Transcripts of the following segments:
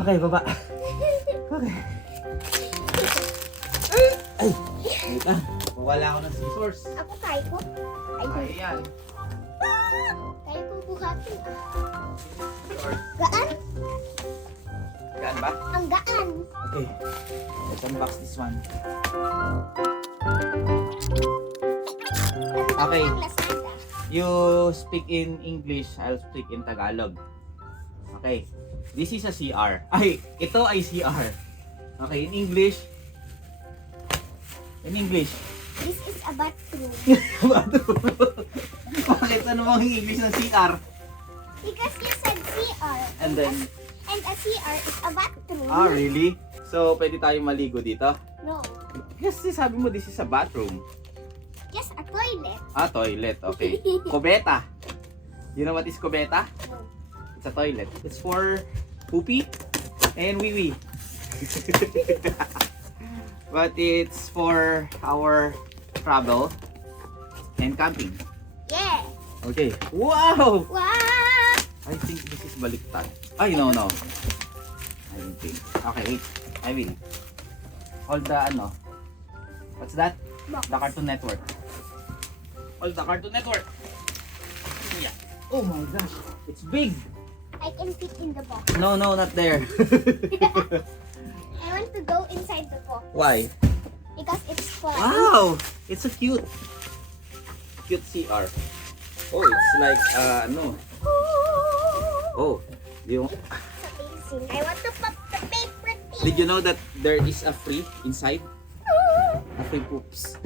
Okay, baba. Okay. Ay! Wait lang. Wala ako ng scissors. Ako kaya ko. Ay, yan. Kaya ko buhatin. Scissors. Gaan? Gaan ba? Ang gaan. Okay. Let's unbox this one. Okay. Ang Lazada. You speak in English, I'll speak in Tagalog. Okay. This is a CR. Ay, ito ay CR. Okay, in English. In English. This is a bathroom. Bakit ano bang English ng CR? Because you said CR. And then, And a CR is a bathroom. really? So, pwede tayong maligo dito? No. Kasi sabi mo, this is a bathroom. Just a toilet. Toilet. Okay. Kubeta. You know what is kubeta? No. It's a toilet. It's for poopy and wee-wee. But it's for our travel and camping. Yeah. Okay. Wow! Wow. I think this is baliktad. Ay, no. I don't think. Okay, wait. I will. Hold the ano. What's that? Box. The Cartoon Network. Hold the Cartoon Network. Yeah. Oh my gosh. It's big. I can fit in the box. No, not there. I want to go inside the box. Why? Because it's fun. Wow! It's a cute CR. Oh, it's like, no. Oh, yung... It's amazing. I want to pop the paper thing. Did you know that there is a free inside? A free poops.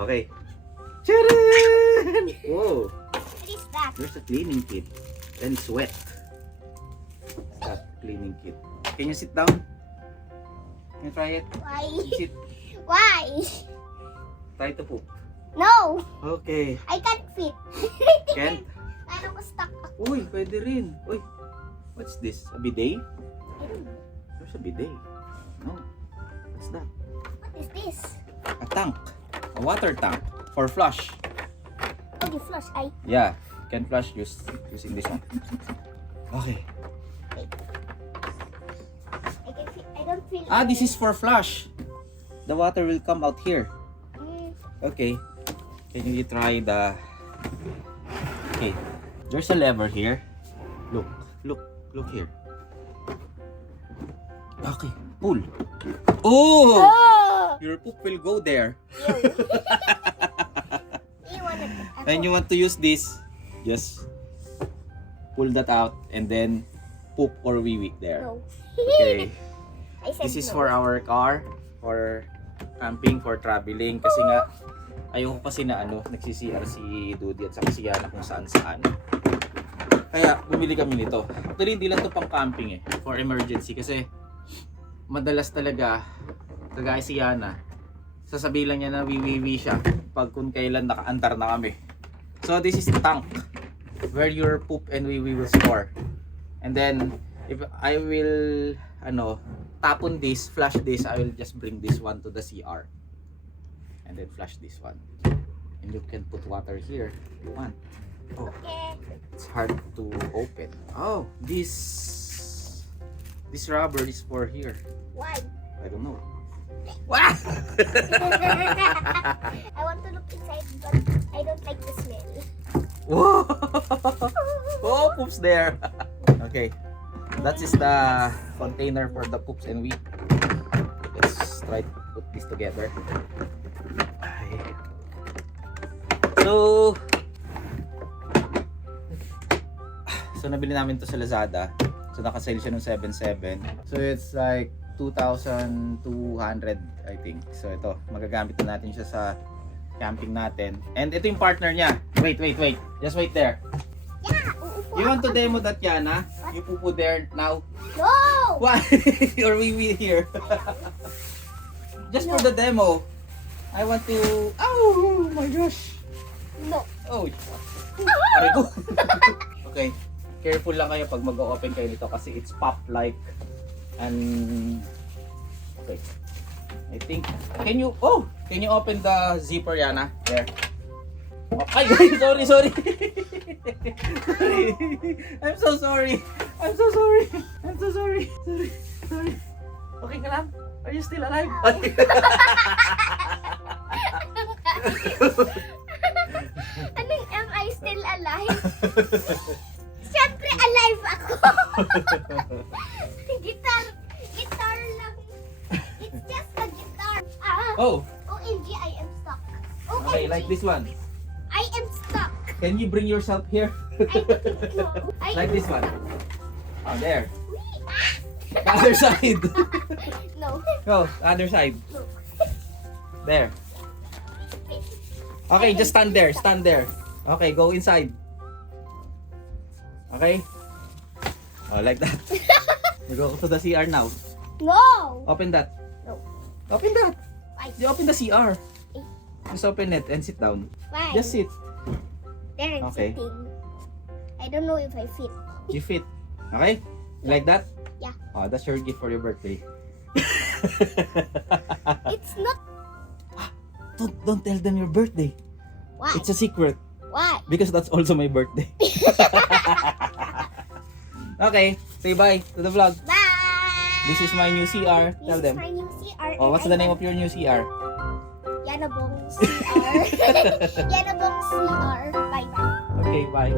Okay. Tcharam! Whoa! What is that? There's a cleaning kit. And it's wet. What's that cleaning kit? Can you sit down? Can you try it? Why? Sit. Why? Try to poop. No! Okay. I can't fit. Can't? Ano ko stuck ako? Uy, pwede rin. Uy, what's this? A bidet? I don't know. There's a bidet. No. What's that? What is this? A tank. A water tank. For flush. Oh, you flush. Yeah. You can flush using this one. Okay. I don't feel This is for flush. The water will come out here. Okay. Can you try the... Okay. There's a lever here. Look here. Okay. Pull. Oh! Oh! Your poop will go there. You wanna When you want to use this, just pull that out and then poop or wee-wee there. No. Okay. I said This is no. for our car, for camping, for traveling. Kasi nga, ayoko kasi na nagsisiyar si Dudy at saka si Yana kung saan-saan. Kaya, bumili kami nito. Actually, hindi lang to pang camping for emergency. Kasi, madalas talaga, kagaya si Yana, sasabihin lang niya na wee-wee siya pag kung kailan nakaandar na kami. So, this is the tank where your poop and wee-wee will store. And then, if I will, tap on this, flush this, I will just bring this one to the CR. And then flush this one. And you can put water here if you want. Oh, Okay. it's hard to open. Oh, this rubber is for here. Why? I don't know. Wow! I want to look inside, but I don't like the smell. Whoa! Oh, poops there. Okay, that is the container for the poops and wee. Let's try to put this together. So nabili namin to sa Lazada. So naka-sale siya ng 7.7. So it's like 2,200 I think. So ito, magagamit na natin siya sa camping natin. And ito yung partner niya. Wait. Just wait there. Yeah, uupo. You want to demo that, Yana? You pupo there now? No! Why? Or we here? Just for the demo. I want to... Oh my gosh. No. Oh. Aray ko. Okay. Careful lang kayo pag mag-open kayo nito kasi it's pop like and okay. I think, can you open the zipper, Yana? There. Oh, ay, sorry. Sorry. I'm so sorry. Sorry. Okay ka lang? Are you still alive? Anong am I still alive? Siyempre alive ako. Guitar lang. It's just a guitar. Oh, OMG, I am stuck. OMG, okay, like this one. I am stuck. Can you bring yourself here? I don't know. Like this one. Oh, there. Wee, The other side. No. Go, other side. No. There. Okay, just stand there. Okay, go inside. Okay? Oh, like that. You go to the CR now. No. Open that. No. Open that. Why? You open the CR. Just open it and sit down. Why? Just sit. There I'm Okay. sitting. I don't know if I fit. You fit. Okay? You like that? Yeah. Oh, that's your gift for your birthday. It's not. Don't tell them your birthday. Why? It's a secret. Why? Because that's also my birthday. Okay, say bye to the vlog. Bye. This is my new CR. Tell This is them. my new CR. Oh, what's the name of your new CR? Yanabong CR. Yanabong CR. Bye bye. Okay, bye.